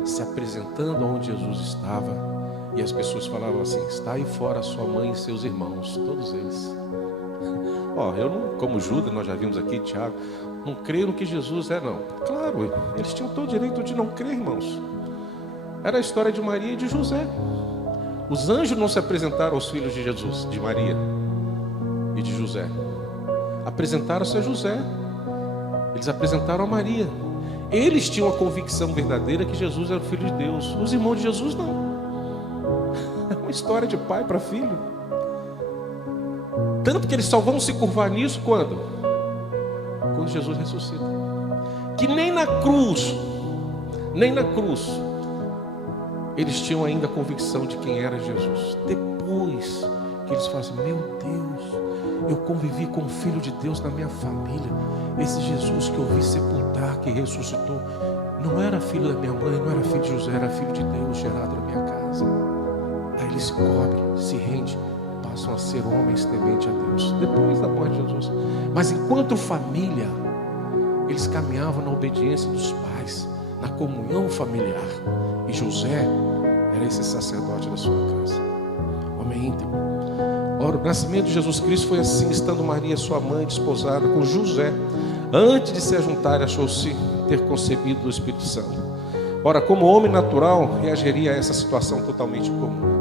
se apresentando onde Jesus estava, e as pessoas falavam assim: está aí fora sua mãe e seus irmãos, todos eles. Eu não, como Judas, nós já vimos aqui, Tiago, não creio no que Jesus é, não. Claro, eles tinham todo o direito de não crer, irmãos. Era a história de Maria e de José. Os anjos não se apresentaram aos filhos de Jesus, de Maria e de José. Apresentaram-se a José. Eles apresentaram a Maria. Eles tinham a convicção verdadeira que Jesus era o Filho de Deus. Os irmãos de Jesus não. É uma história de pai para filho. Tanto que eles só vão se curvar nisso quando Jesus ressuscita. Que nem na cruz eles tinham ainda a convicção de quem era Jesus. Depois que eles falam assim: meu Deus, eu convivi com o Filho de Deus na minha família. Esse Jesus que eu vi sepultar, que ressuscitou, não era filho da minha mãe, não era filho de José, era filho de Deus gerado na minha casa. Aí ele se cobre, se rende. Pai, passam a ser homens tementes a Deus, depois da morte de Jesus. Mas enquanto família, eles caminhavam na obediência dos pais, na comunhão familiar. E José era esse sacerdote da sua casa, homem íntegro. Ora, o nascimento de Jesus Cristo foi assim, estando Maria, sua mãe, desposada com José. Antes de se juntar, achou-se ter concebido do Espírito Santo. Ora, como homem natural, reagiria a essa situação totalmente comum.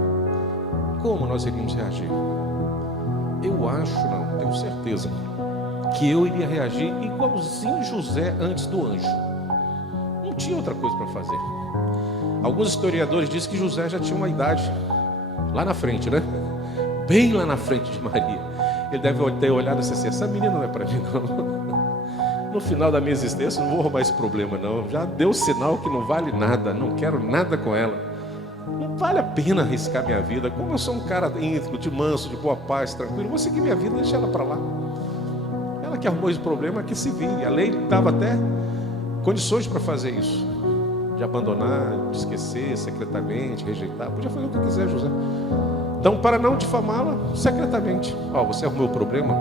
Como nós iríamos reagir? Eu acho, não, tenho certeza, que eu iria reagir igualzinho José antes do anjo. Não tinha outra coisa para fazer. Alguns historiadores dizem que José já tinha uma idade lá na frente, né? Bem lá na frente de Maria. Ele deve ter olhado assim, essa menina não é para mim não. No final da minha existência não vou arrumar esse problema não. Já deu sinal que não vale nada, não quero nada com ela. Não vale a pena arriscar minha vida. Como eu sou um cara íntegro, de manso, de boa paz, tranquilo, vou seguir minha vida, deixa ela para lá. Ela que arrumou esse problema, que se vire. A lei dava até condições para fazer isso, de abandonar, de esquecer secretamente, rejeitar. Podia fazer o que quiser, José. Então, para não difamá-la secretamente, você arrumou o problema,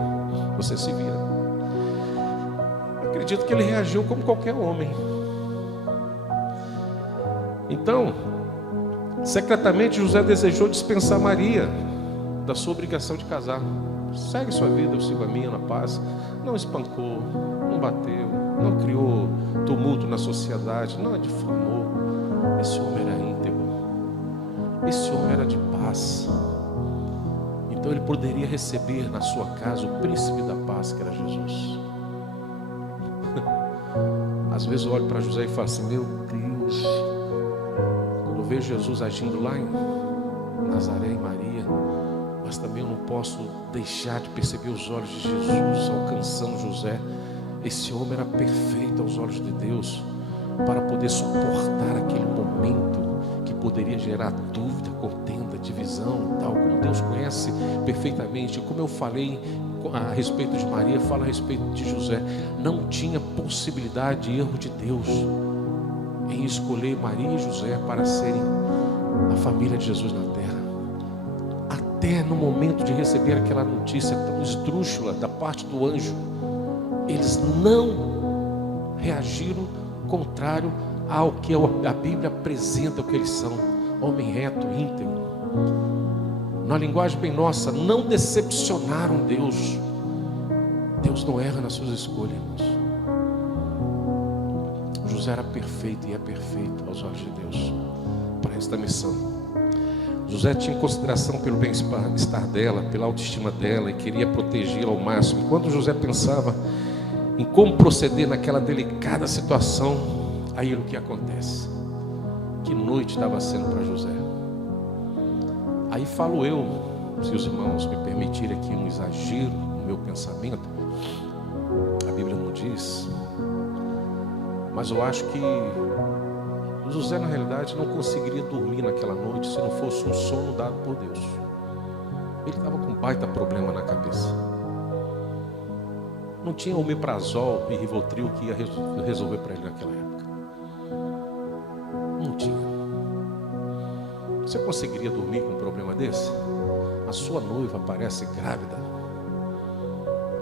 você se vira. Acredito que ele reagiu como qualquer homem. Então, secretamente José desejou dispensar Maria da sua obrigação de casar. Segue sua vida, eu sigo a minha na paz. Não espancou, não bateu, não criou tumulto na sociedade, não a difamou. Esse homem era íntegro, esse homem era de paz. Então ele poderia receber na sua casa o príncipe da paz, que era Jesus. Às vezes eu olho para José e falo assim, meu Deus, quando eu vejo Jesus agindo lá em Nazaré e Maria, mas também eu não posso deixar de perceber os olhos de Jesus alcançando José. Esse homem era perfeito aos olhos de Deus para poder suportar aquele momento que poderia gerar dúvida, contenda, divisão, tal, como Deus conhece perfeitamente. Como eu falei a respeito de Maria, falo a respeito de José. Não tinha possibilidade de erro de Deus em escolher Maria e José para serem a família de Jesus na terra. Até no momento de receber aquela notícia tão esdrúxula da parte do anjo, eles não reagiram contrário ao que a Bíblia apresenta o que eles são: homem reto, íntegro. Na linguagem bem nossa, não decepcionaram Deus. Deus não erra nas suas escolhas, irmãos. José era perfeito e é perfeito aos olhos de Deus para esta missão. José tinha consideração pelo bem-estar dela, pela autoestima dela, e queria protegê-la ao máximo. Enquanto José pensava em como proceder naquela delicada situação, aí o que acontece? Que noite estava sendo para José? Aí falo eu, se os irmãos me permitirem aqui um exagero no meu pensamento, a Bíblia não diz, mas eu acho que José na realidade não conseguiria dormir naquela noite se não fosse um sono dado por Deus. Ele estava com um baita problema na cabeça. Não tinha omeprazol e Rivotril que ia resolver para ele naquela época. Não tinha. Você conseguiria dormir com um problema desse? A sua noiva aparece grávida.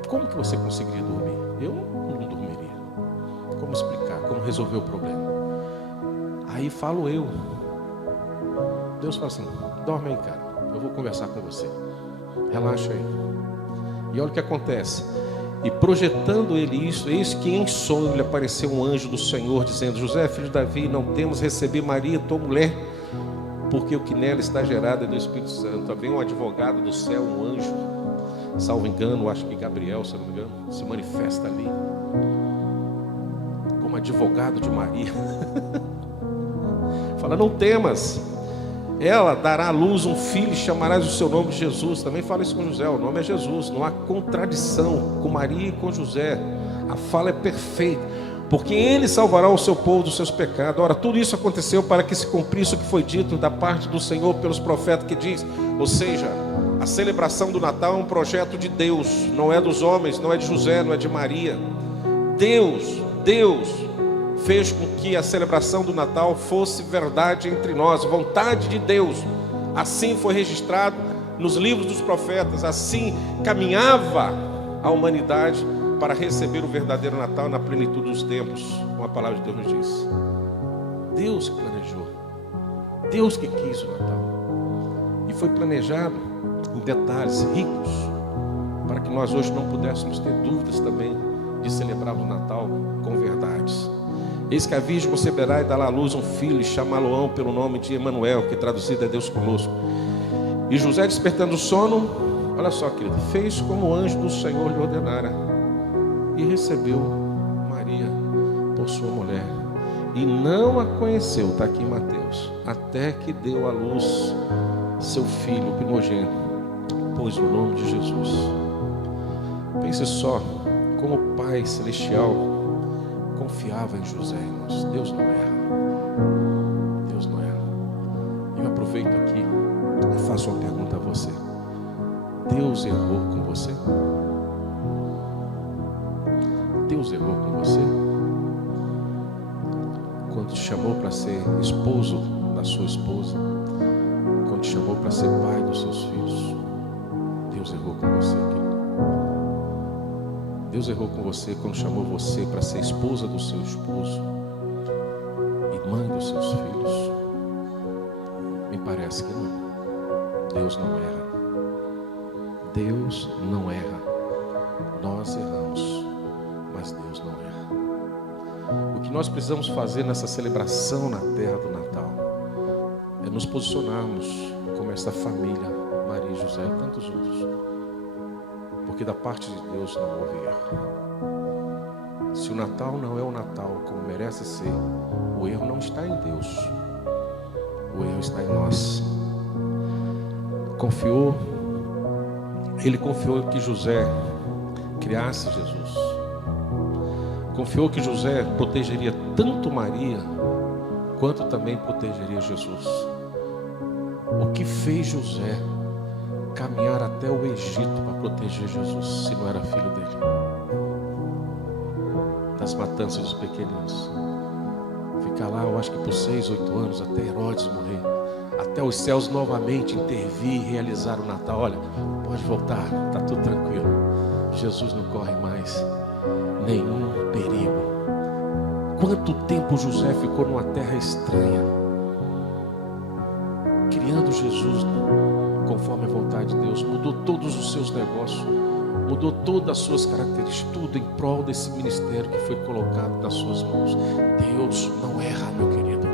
Como que você conseguiria dormir? Eu não dormiria. Como explicar? Como resolver o problema? Aí falo eu. Deus fala assim: dorme aí, cara, eu vou conversar com você. Relaxa aí. E olha o que acontece. E projetando ele isso, eis que em sonho lhe apareceu um anjo do Senhor, dizendo: José, filho de Davi, não temos receber Maria, tua mulher, porque o que nela está gerado é do Espírito Santo. Também um advogado do céu, um anjo, salvo engano, acho que Gabriel, se não me engano, se manifesta ali como advogado de Maria. Fala: não temas, ela dará à luz um filho e chamarás o seu nome de Jesus. Também fala isso com José, o nome é Jesus. Não há contradição com Maria e com José. A fala é perfeita, porque ele salvará o seu povo dos seus pecados. Ora, tudo isso aconteceu para que se cumprisse o que foi dito da parte do Senhor pelos profetas, que diz, ou seja, a celebração do Natal é um projeto de Deus, não é dos homens, não é de José, não é de Maria. Deus fez com que a celebração do Natal fosse verdade entre nós, vontade de Deus. Assim foi registrado nos livros dos profetas. Assim caminhava a humanidade para receber o verdadeiro Natal na plenitude dos tempos, como a palavra de Deus nos diz. Deus que planejou, Deus que quis o Natal, e foi planejado em detalhes ricos, para que nós hoje não pudéssemos ter dúvidas também de celebrar o Natal com verdades. Eis que a Virgem conceberá e dará à luz um filho, e chamá-lo-ão pelo nome de Emanuel, que traduzido é Deus conosco. E José, despertando o sono, olha só, querido, fez como o anjo do Senhor lhe ordenara, e recebeu Maria por sua mulher, e não a conheceu, está aqui em Mateus, até que deu à luz seu filho primogênito, pôs o nome de Jesus. Pense só como o Pai Celestial confiava em José, irmãos. Deus não erra. Deus não erra. Eu aproveito aqui e faço uma pergunta a você. Deus errou com você? Deus errou com você? Quando te chamou para ser esposo da sua esposa, quando te chamou para ser pai dos seus filhos, Deus errou com você, querido. Deus errou com você quando chamou você para ser esposa do seu esposo e mãe dos seus filhos? Me parece que não. Deus não erra. Deus não erra. Nós erramos, mas Deus não erra. O que nós precisamos fazer nessa celebração na terra do Natal é nos posicionarmos como essa família, Maria e José e tantos outros, porque da parte de Deus não houve erro. Se o Natal não é o Natal como merece ser, o erro não está em Deus, o erro está em nós. Ele confiou que José criasse Jesus, confiou que José protegeria tanto Maria quanto também protegeria Jesus. O que fez José caminhar até o Egito para proteger Jesus, se não era filho dele? Das matanças dos pequeninos, ficar lá, eu acho que por 6, 8 anos, até Herodes morrer, até os céus novamente intervir e realizar o Natal. Olha, pode voltar, está tudo tranquilo, Jesus não corre mais nenhum perigo. Quanto tempo José ficou numa terra estranha, criando Jesus conforme a vontade de Deus, mudou todos os seus negócios, mudou todas as suas características, tudo em prol desse ministério que foi colocado nas suas mãos. Deus não erra, meu querido.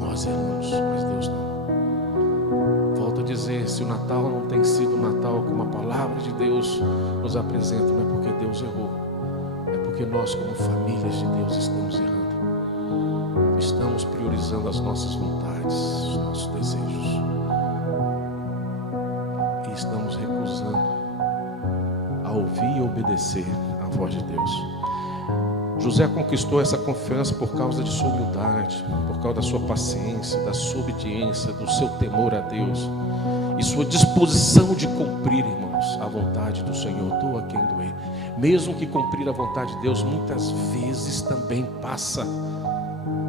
Nós erramos, mas Deus não. Volto a dizer, se o Natal não tem sido Natal como a palavra de Deus nos apresenta, não é porque Deus errou, é porque nós, como famílias de Deus, estamos errando. Estamos priorizando as nossas vontades, os nossos desejos, e estamos recusando a ouvir e obedecer à voz de Deus. José conquistou essa confiança por causa de sua humildade, por causa da sua paciência, da sua obediência, do seu temor a Deus e sua disposição de cumprir, irmãos, a vontade do Senhor, doa quem doer. Mesmo que cumprir a vontade de Deus muitas vezes também passa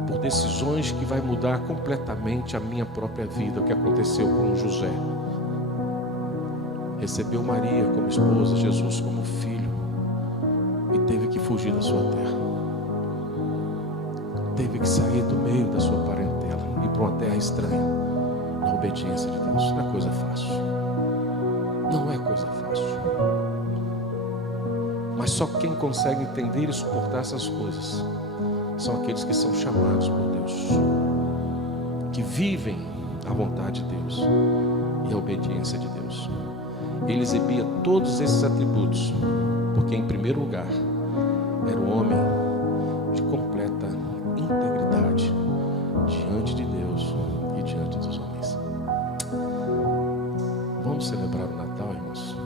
por decisões que vai mudar completamente a minha própria vida, o que aconteceu com José. Recebeu Maria como esposa, Jesus como filho, e teve que fugir da sua terra. Teve que sair do meio da sua parentela, ir para uma terra estranha, na obediência de Deus. Não é coisa fácil. Não é coisa fácil. Mas só quem consegue entender e suportar essas coisas são aqueles que são chamados por Deus, que vivem a vontade de Deus e a obediência de Deus. Ele exibia todos esses atributos, porque em primeiro lugar era um homem de completa integridade diante de Deus e diante dos homens. Vamos celebrar o Natal, irmãos.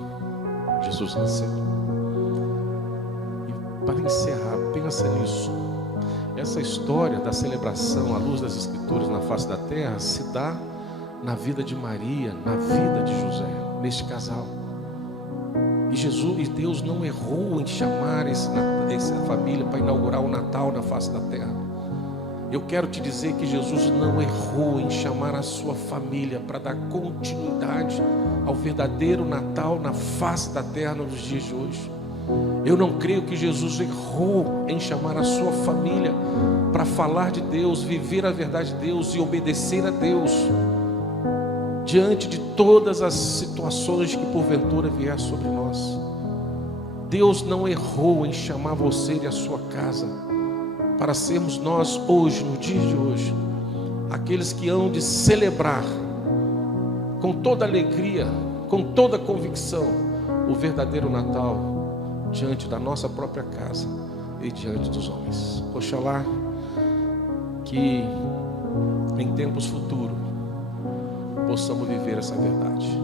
Jesus nasceu. E para encerrar, pensa nisso. Essa história da celebração à luz das Escrituras na face da terra se dá na vida de Maria, na vida de José, neste casal. E Deus não errou em chamar essa família para inaugurar o Natal na face da terra. Eu quero te dizer que Jesus não errou em chamar a sua família para dar continuidade ao verdadeiro Natal na face da terra nos dias de hoje. Eu não creio que Jesus errou em chamar a sua família para falar de Deus, viver a verdade de Deus e obedecer a Deus diante de todas as situações que porventura vier sobre nós. Deus não errou em chamar você e a sua casa para sermos nós hoje, no dia de hoje, aqueles que hão de celebrar com toda alegria, com toda convicção, o verdadeiro Natal diante da nossa própria casa e diante dos homens. Oxalá que em tempos futuros possamos viver essa verdade,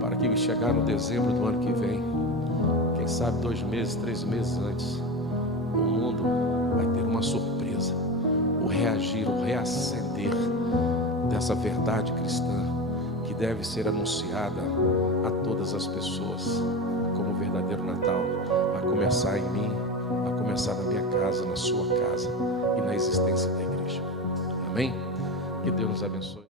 para que chegar no dezembro do ano que vem, quem sabe 2 meses, 3 meses antes, o mundo vai ter uma surpresa, o reagir, o reacender dessa verdade cristã que deve ser anunciada a todas as pessoas como o verdadeiro Natal, a começar em mim, a começar na minha casa, na sua casa e na existência da igreja. Amém? Que Deus nos abençoe.